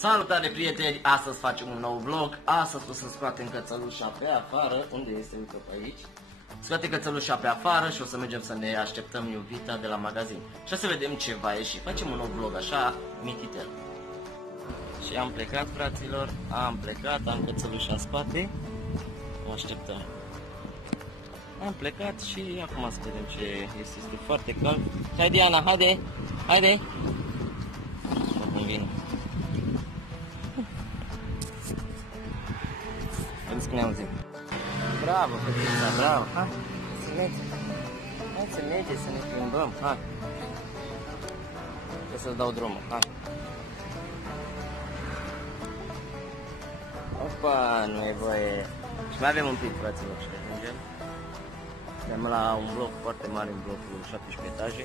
Salutare prieteni, astăzi facem un nou vlog. Astăzi o să scoatem cățălușa pe afară. Unde este? Uite pe aici. Scoatem cățălușa pe afară și o să mergem să ne așteptăm iubita de la magazin. Și o să vedem ce va ieși. Facem un nou vlog așa, mititel. Și am plecat, fraților, am plecat, am cățălușa în spate. O așteptăm. Am plecat și acum să vedem ce este. Este foarte cald. Hai Diana, haide, haide. Cum vine. Vedeți că ne auzim. Bravo, fetița, bravo. Hai, să mergem. Hai să mergem, să ne plimbăm. Hai. Trebuie să dau drumul. Hai. Opa, nu e voie. Și mai avem un pic, fraților, și ajungem. Suntem la un bloc foarte mare, în blocul 17 etaje.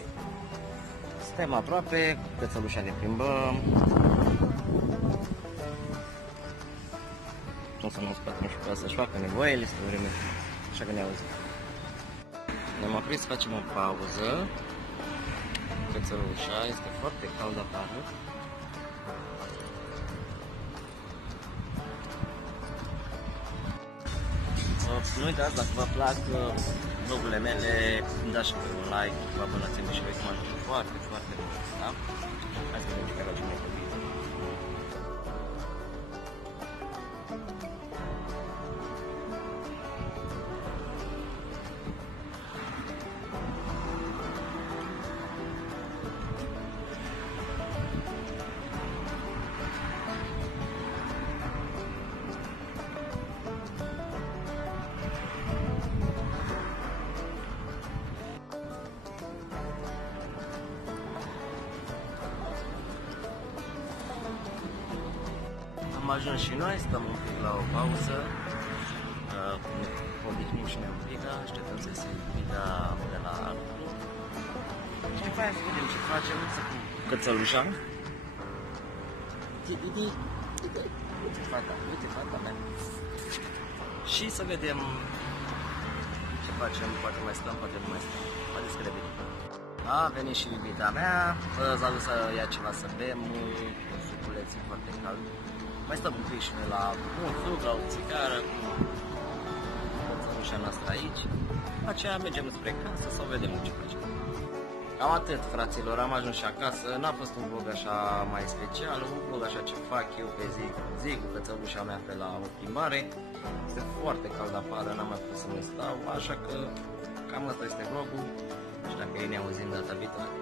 Suntem aproape, cățălușa ne plimbăm. O să ne scoatem și ca să-și facă nevoile, este o vreme, așa că ne auzim. Ne-am oprit să facem o pauză. Cățălușa este foarte cald afară. Nu uitați, dacă vă plac vlogurile mele, dați și un like, vă abonați-vă și voi, cum ajunge foarte, foarte mult, da? Hai să vedem ce care facem noi pe viitor. Am ajuns și noi, stăm un pic la o pauză, ne odihnim și ne un pic, așteptăm să se iubita de la lucru. Și după aia să vedem ce facem, să cu cățălușa. Uite fata mea. Și să vedem ce facem, poate mai stăm, poate nu mai stăm, poate să revenim. A venit și iubita mea, s-a dus să ia ceva să bem, un suculeț foarte cald. Mai stăm un pic și noi la un suc, la o țigară cu cățălușa noastră aici. După aceea mergem spre casă sau vedem ce facem. Cam atât, fraților, am ajuns și acasă. N-a fost un vlog așa mai special, un vlog așa ce fac eu pe zi cu cățălușa mea pe la o plimbare. Este foarte cald afară, n-am mai putut să mai stau, așa că cam asta este vlogul. Și dacă ei ne auzim data viitoare.